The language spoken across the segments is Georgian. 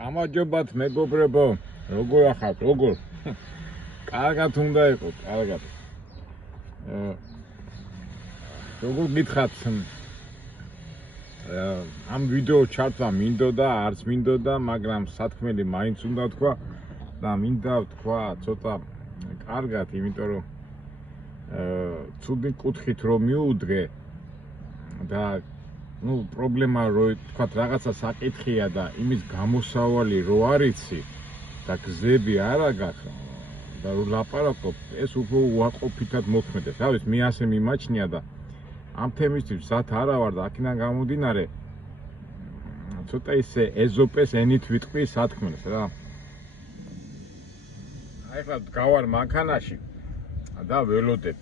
გამარჯობათ მეგობრებო, როგორ ახართ, როგორ? კარგად უნდა იყოს, კარგად. როგორ გითხართ? ამ ვიდეო ჩართვა მინდოდა, არც მინდოდა, მაგრამ სათქმელი მაინც უნდა თქვა და მინდა თქვა ცოტა კარგად, იმიტომ რომ ცუდი კუთხით რომ მიუდგე და პრობლემა რო თქვა რაღაცა საკითხია და იმის გამოსავალი რო არ იცი და გზები არ აგახ და რო ლაპარაკობ, ეს უფრო უარყოფითად მოქმედებს. რა ვიცი, მე ასე მიმაჩნია და ამ თემისთვის მზად არა ვარ და აქედან გამომდინარე ცოტა ისე ეზოპეს ენით ვიტყვი სათქმელს რა. აი ხა გავარ მანქანაში და ველოდებ.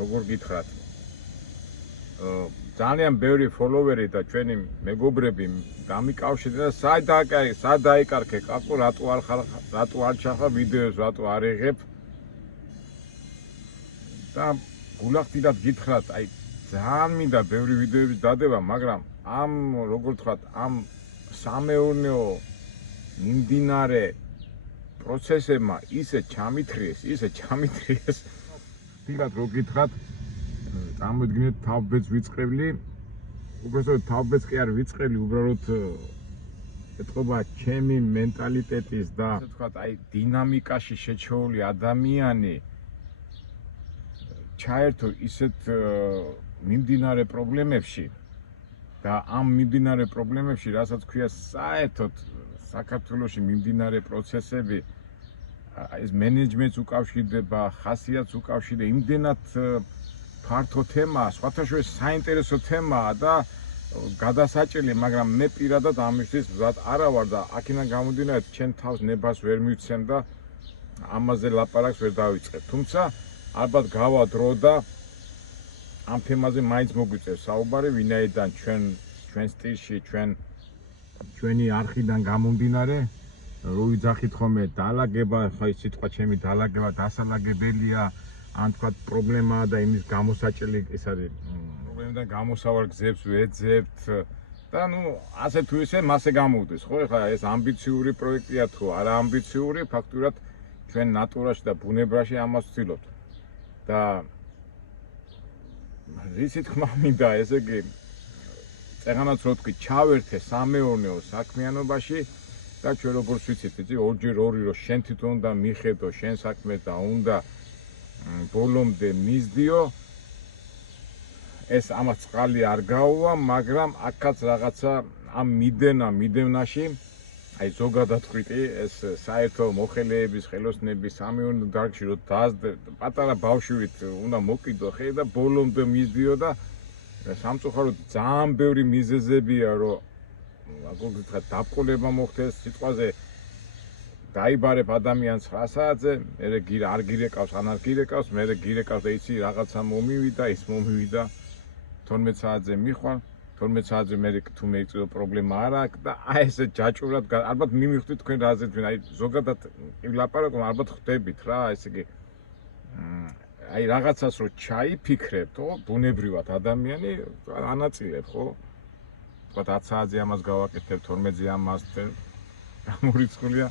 როგორ გითხრათ? ძალიან ბევრი ფოლოვერი და ჩვენი მეგობრები გამიკავშირდა და სად დაიკარგე კაკო, რატო არ ჩახა ვიდეოს, რატო არ იღებ? და გულახდიდად გითხრათ, აი ძალიან მინდა ბევრი ვიდეოების დადება, მაგრამ ამ როგორ ვთქვათ, ამ სამეურნეო მიმდინარე პროცესებმა ისე ჩამithრიეს, თითქოს რო გითხრათ, წარმოიდგინეთ თავბეჭ ვიწყევლი, უბრალოდ თავბეჭ კი არ ვიწყელი, უბრალოდ ეთყობა ჩემი მენტალიტეტის და ასე ვთქვათ, აი დინამიკაში შეჩეული ადამიანი ჩაერთო ისეთ მიმდინარე პრობლემებში და ამ მიმდინარე პრობლემებში, რასაც ქვია საერთოდ საქართველოში მიმდინარე პროცესები, ეს მენეჯმენტს უკავშირდება, ხასიათს უკავშირდება, იმდენად ფართო თემაა, სხვათა შორის საინტერესო თემაა და გადასაჭრელი, მაგრამ მე პირადად ამისთვის მზად არა ვარ და აქედან გამომდინარე, ჩემ თავს ნებას ვერ მივცემ და ამაზე ლაპარაკს ვერ დავიწყებ. თუმცა ალბათ გავა დრო და ამ თემაზე მაინც მოგვიწევს საუბარი, ვინაიდან ჩვენ სტილში, ჩვენი არხიდან გამომდინარე, რო ვიძახით ხოლმე დაალაგება, ხო ის სიტყვა ჩემი დაალაგება დასალაგებელია, ან თქვა პრობლემაა და იმის გამოსაჭრელი ის არის, პრობლემიდან გამოსავალ გზებს ვეძებთ და ასე თუ ისე მასე გამოვდეს, ხო? ეხლა ეს ამბიციური პროექტია თუ არა ამბიციური, ფაქტურად ჩვენ ნატურაში და ბუნებაში ამას ვცდილობთ. და რითი თქმა მინდა, ესე იგი წეღანაც რო თქვი, ჩავერთე სამეურნეო საქმიანობაში და ჩვენ როგორც ვიცით, ორჯერ ორი რო შენ თვითონ უნდა მიხედო შენ საქმეს და უნდა ბოლომდე მისდიო, ეს ამას წყალი არ გაუვა, მაგრამ აქაც რაღაცა ამ მიდევნაში, აი ზოგადად ხვიტი, ეს საერთო მოხელეების, ხელოსნების, სამეურნეო დარგში რო პატარა ბავშვით უნდა მოკიდო ხე და ბოლომდე მისდიო და სამწუხაროდ ძალიან ბევრი მიზეზებია, რომ როგორ გითხრათ, დაბრკოლება მოხდეს სიტყვაზე დაიბარებ ადამიანს 9 საათზე, მერე არ გირეკავს, ან არ გირეკავს, მერე გირეკავს და იცი რაღაცა მომივიდა, ის მომივიდა 12 საათზე მიხვალ, 12 საათზე მერე თუ მეიწვიო პრობლემა არ აქვს და აი ესე ჯაჭურად, ალბათ მიმიხვდით თქვენ რაზეც ვინ, აი ზოგადად ლაპარაკობ, ალბათ ხვდებით რა, ესე იგი აი რაღაცას რო ჩაიფიქრებთ, ხო, ბუნებრივად ადამიანი ანაწილებ, ხო? თქვა 10 საათზე ამას გავაკეთებ, 12-ზე ამას გამორიცხულია.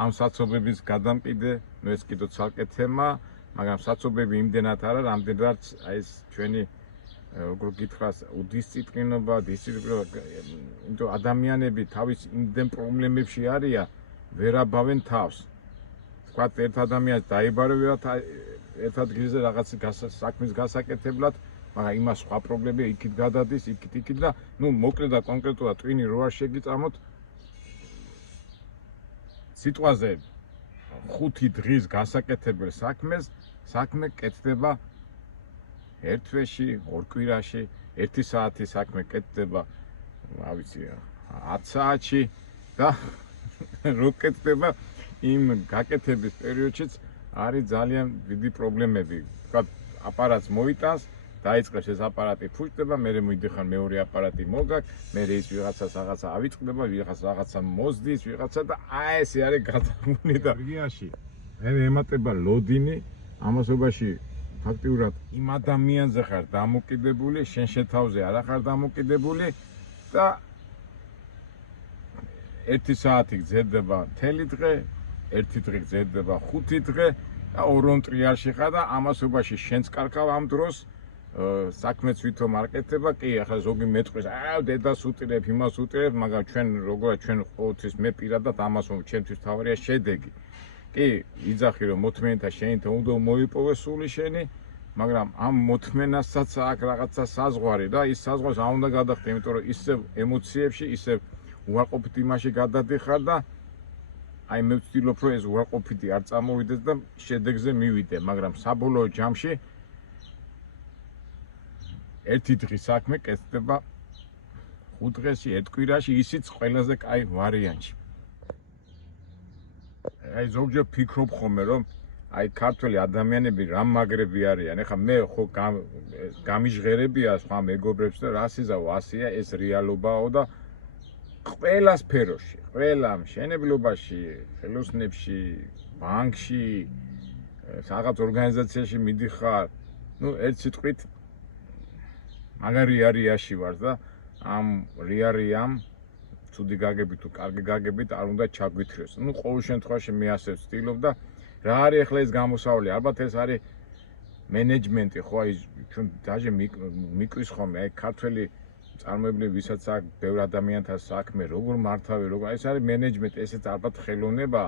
ამ საცობების გადამყიდე, ეს კიდო ცალკე თემა, მაგრამ საცობები იმდენად არა, რამდენადაც აი ეს ჩვენი როგორ გითხრას, უდისციპლინობა, იმიტომ ადამიანები თავის იმდენ პრობლემებში არიან, ვერ აბავენ თავს. თქვათ, ერთ ადამიანს დაიბარებათ ერთ ადგილზე რაღაც საქმის გასაკეთებლად, მაგრამ იმას სხვა პრობლემები იქით გადადის, იქით და მოკლედ და კონკრეტულად ტვინი რო არ შეგიწამოთ, სიტყვაზე 5 დღის გასაკეთებელ საქმე კეთდება 1 თვეში, 2 კვირაში, 1 საათი საქმე კეთდება, რა ვიცი, 10 საათში და რო კეთდება იმ გაკეთების პერიოდშიც არის ძალიან დიდი პრობლემები. თქვა, აპარატს მოიტანს, დაიწყებს ეს აპარატი ფუჭდება, მერე მიდიხარ მეორე აპარატი მოგაკ, მერე ის ვიღაცას რაღაცა ავიწყდება, ვიღაც რაღაცა მოსდის, ვიღაცა და აი ესე არის გადაღუნი და რიგიაში. მე ემატება ლოდინი, ამასობაში ფაქტიურად იმ ადამიანზე ხარ დამოკიდებული, შენ შეთავზე არ ხარ დამოკიდებული და 1 საათი გრძელდება მთელი დღე, 1 დღე გრძელდება 5 დღე და 2 ტრიალში ხარ და ამასობაში შენც კარგავ ამ დროს საქმეც ვითომ არ კეთდება, კი ახლა ზოგი მეტყვის, დედას უტირებ, იმას უტირებ, მაგრამ ჩვენ როგორ ჩვენ ყოველთვის მე პირადად ამას ჩემთვის თავარია შედეგი. კი, იძახი რომ მოთმენითა შენთან უნდა მოიპოვეს სული შენი, მაგრამ ამ მოთმენასაც აქვს რაღაცა საზღვარი და ის საზღვარს არ უნდა გადახდე, იმიტომ რომ ისევ ემოციებში, ისევ უარყოფით იმაში გადადიხარ და აი მე ვცდილობ რომ ეს უარყოფითი არ წამოვიდეს და შედეგზე მივიდე, მაგრამ საბოლოო ჯამში ერთი დღის საქმე კეთდება 5 დღეში, 1 კვირაში, ისიც ყველაზე კაი ვარიანტი. აი ზოგჯერ ფიქრობ ხოლმე რომ აი ქართველი ადამიანები რა მაგრები არიან. ეხლა მე ხო გამიჟღერებია სხვა მეგობრებს და რა სიზავ ასია ეს რეალობაო და ყველა სფეროში, ყველა მშენებლობაში, ხელოსნებში, ბანკში, რაღაც ორგანიზაციაში მიდიხარ, ერთ სიტყვით მაგარი არიაში ვარ და ამ რეარიამ ცუდი გაგებით თუ კარგი გაგებით არ უნდა ჩაგვითრეს. ყოველ შემთხვევაში მე ასე ვცდილობ და რა არის ახლა ეს გამოსავალი? ალბათ ეს არის მენეჯმენტი, ხო, აი ჩვენ დაჟე მიკვის ხოლმე აი ქართველი წარმოებლები, ვისაც აქვს ბევრ ადამიანთან საქმე, როგორ მართავენ, როგორ ეს არის მენეჯმენტი, ესეც ალბათ ხელოვნება.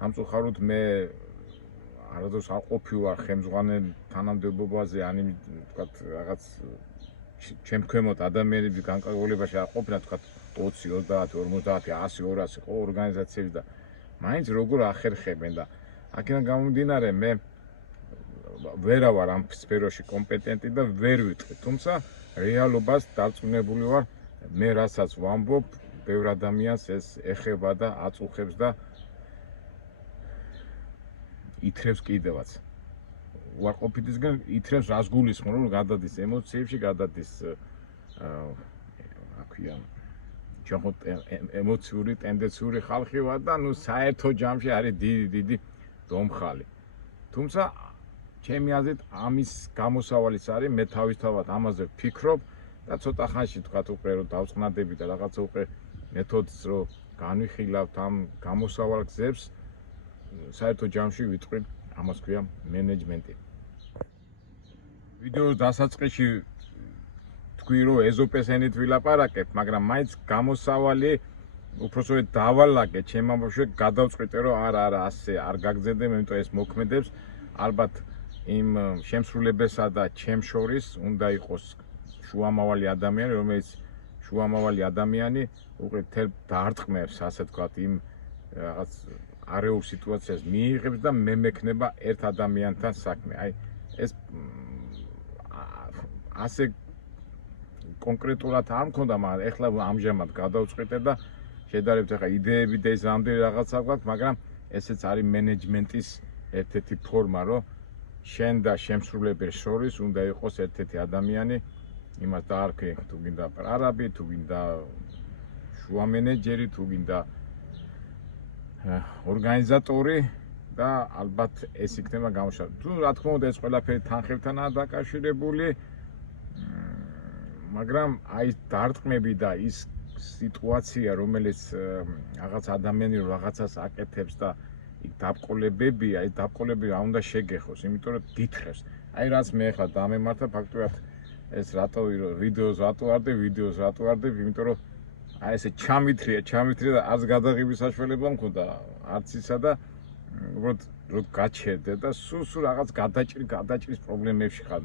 სამწუხაროდ მე არადოს არ ყოფი ვარ ხელმძღვანელ თანამდებობაზე, ან ვთქვათ რაღაც ჩემ ქვემოთ ადამიანები განკარგულებაში არ ყოფილა, ვთქვათ 20, 30, 50, 100, 200 ხო ორგანიზაციები და მაინც როგორ ახერხებენ და აქედან გამომდინარე მე ვერა ვარ ამ სფეროში კომპეტენტი და ვერ ვიტყვი, თუმცა რეალობას დარწმუნებული ვარ, მე რასაც ვამბობ, ბევრ ადამიანს ეს ეხება და აწუხებს და ითრევს კიდევაც. უარყოფითისგან ითრევს რას გულისხმობ, რომ გადადის ემოციებში, გადადის აქვია ჩვენ ემოციური, ტენდენციური ხალხი ვარ და საერთო ჯამში არის დიდი დომხალი. თუმცა ჩემი აზრით ამის გამოსავალიც არის, მე თავისთავად ამაზე ვფიქრობ და ცოტა ხანში თქვა უკვე რომ დავწყნადები და რაღაცა უკვე მეთოდს რომ განვიხილავთ ამ გამოსავალ გზებს, საერთო ჯამში ვიტყვი, ამას ქვია მენეჯმენტი. ვიდეოს დასაწყისში თქვი რომ ეზოპეს ენით ვილაპარაკებ, მაგრამ მაინც გამოსავალი უпроსოდ დავალაგე ჩემ ამბავში, გადავწყვიტე რომ არა, ასე არ გაგზედე, იმიტომ ეს მოქმედებს. ალბათ იმ შემსრულებელსა და ჩემ შორის უნდა იყოს შუამავალი ადამიანი, რომელიც შუამავალი ადამიანი უკვე თელ დაარტყმებს, ასე ვთქვათ, იმ რაღაც არეულ სიტუაციას მიიღებს და მე მექნება ერთ ადამიანთან საქმე. აი ეს ასე კონკრეტულად არ მქონდა, მაგრამ ეხლა ამჟამად გადავწყვიტე და შედარებით ახლა იდეები და ეს რამდენი რაღაცა გვაქვს, მაგრამ ესეც არის მენეჯმენტის ერთ-ერთი ფორმა, რომ შენ და შემსრულებელს შორის უნდა იყოს ერთ-ერთი ადამიანი, იმას დაარქვი, თუ გინდა პრარაბი, თუ გინდა შუა მენეჯერი, თუ გინდა ორგანიზატორი და ალბათ ეს იქნება გამოსავალი. თუ რა თქმა უნდა ეს ყველაფერი თანხებთანაა დაკავშირებული, მაგრამ აი დარტყმები და ის სიტუაცია, რომელიც რაღაც ადამიანი რაღაცას აკეთებს და იქ დაბყოლებებია, ეს დაბყოლებები რა უნდა შეგეხოს, იმიტომ რომ გითხრეს. აი რაც მე ახლა დამემართა ფაქტურად ეს რატო ვიდეოს რატო ვარდებ, იმიტომ რომ აი ესე ჩამითრია და არც გადაღების საშუალება მქონდა, არც ისა და უბრალოდ რომ გაჩერდე და სულ რაღაც გადაჭრის პრობლემებში ხარ.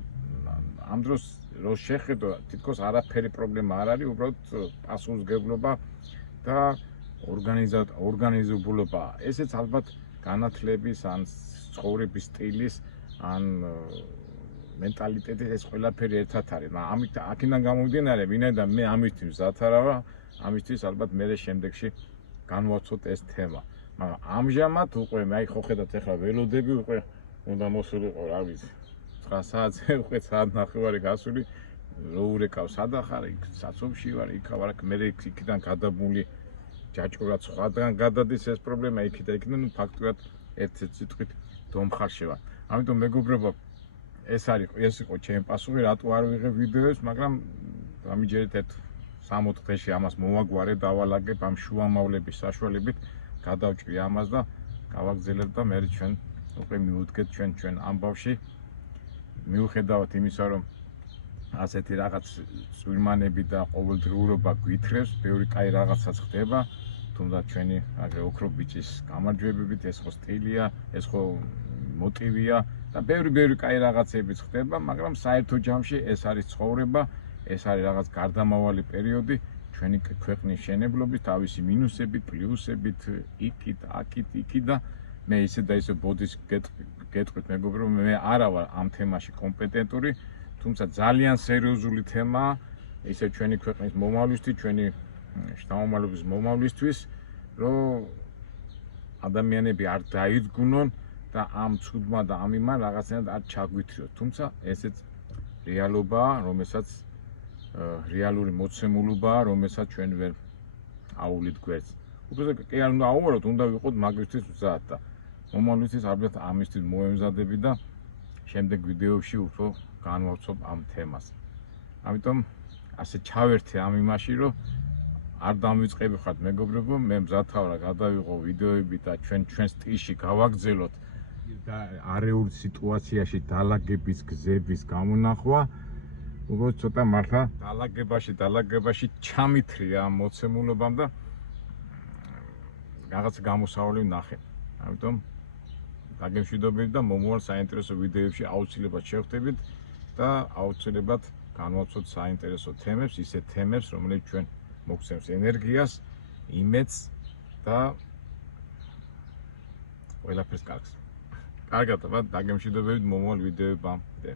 ამ დროს რო შეხედო, თითქოს არაფერი პრობლემა არ არის, უბრალოდ პასუხისმგებლობა და ორგანიზებულობა. ესეც ალბათ განათლების ან ცხოვრების სტილის ან მენტალიტეტის ეს ყველაფერი ერთად არის. მაგრამ აქედან გამომდინარე, ვინაიდან მე ამისთვის მზად არა ვარ, ამისთვის ალბათ მე შემდეგში განვაცოთ ეს თემა. მაგრამ ამჟამად უკვე მე აი ხო ხედავთ ახლა ველოდები უკვე უნდა მოსულიყო, რა ვიცი. 9 საათზე უკვე საათ ნახევარი გასული, რო ურეკავ სადახარ, იქ საცობში ვარ, იქ ვარ, მე იქიდან გადაბმული ჯაჭვურად სხვადღან გადადის ეს პრობლემა იქიდან ფაქტურად ერთ-ერთ სიტყვით დომხარში ვარ. ამიტომ მეგობრებო, ეს იყო ჩემი პასუხი, რატო არ ვიღებ ვიდეოებს, მაგრამ გამიჯერეთ ერთ 3-4 დღეში ამას მოვაგვარე, დავალაგებ ამ შუამავლების საშუალებით, გადავჭრი ამას და გავაგზავნებ და მე ჩვენ უკვე მივუდგეთ ჩვენ ამბავში. მიუხედავად იმისა, რომ ასეთი რაღაც წვირმანები და ყოველდღიურობა გვითხრევს, ბევრი კაი რაღაცაც ხდება, თუნდაც ჩვენი აგრე ოქრო ბიჭის გამარჯვებებით, ეს ხო სტილია, ეს ხო მოტივია და ბევრი კაი რაღაცებიც ხდება, მაგრამ საერთო ჯამში ეს არის ცხოვრება, ეს არის რაღაც გარდამავალი პერიოდი ჩვენი ქვეყნის შენებლობის, თავისი მინუსებით, პლუსებით, იქით, აქით, იქით და მე ისე და ისე ბოდის გეტყვით მეგობრებო, მე არა ვარ ამ თემაში კომპეტენტური, თუმცა ძალიან სერიოზული თემაა, ისე ჩვენი ქვეყნის მომავლისთვის, ჩვენი შთამომავლობის მომავლისთვის, რომ ადამიანები არ დაიძგუნონ და ამ ცუდმა და ამ იმან რაღაცნაირად არ ჩაგვითრიოთ. თუმცა ესეც რეალობაა, რომელსაც რეალური მოცემულობაა, რომელსაც ჩვენ ვერ აუვლით გვერდს. უბრალოდ კი არ უნდა აუვაროთ, უნდა ვიყოთ მაგრისთვის მზად და მომავლისთვის ალბათ ამისთვის მოემზადები და შემდეგ ვიდეოებში უფრო განვავრცობ ამ თემას. ამიტომ ასე ჩავერთე ამ იმაში, რომ არ დამვიწყები ხართ მეგობრებო, მე მზად ვარ გადავიღო ვიდეოები და ჩვენს სტილში გავაგრძელოთ და არეულ სიტუაციაში დალაგების გზების გამონახვა. უბრალოდ ცოტა მართლა დალაგებაში ჩამithრია ამ მოცემულობამ და რაღაც გამოსავალი ვნახე. ამიტომ დაგემშვიდობებით და მომავალ საინტერესო ვიდეოებში აუცილებლად შევხვდებით და აუცილებლად განვაცვლოთ საინტერესო თემებს, ისეთ თემებს, რომლებიც ჩვენ მოგცემს ენერგიას, იმედს და ყველაფერს კარგს. კარგად, დაგემშვიდობებით მომავალ ვიდეოებამდე.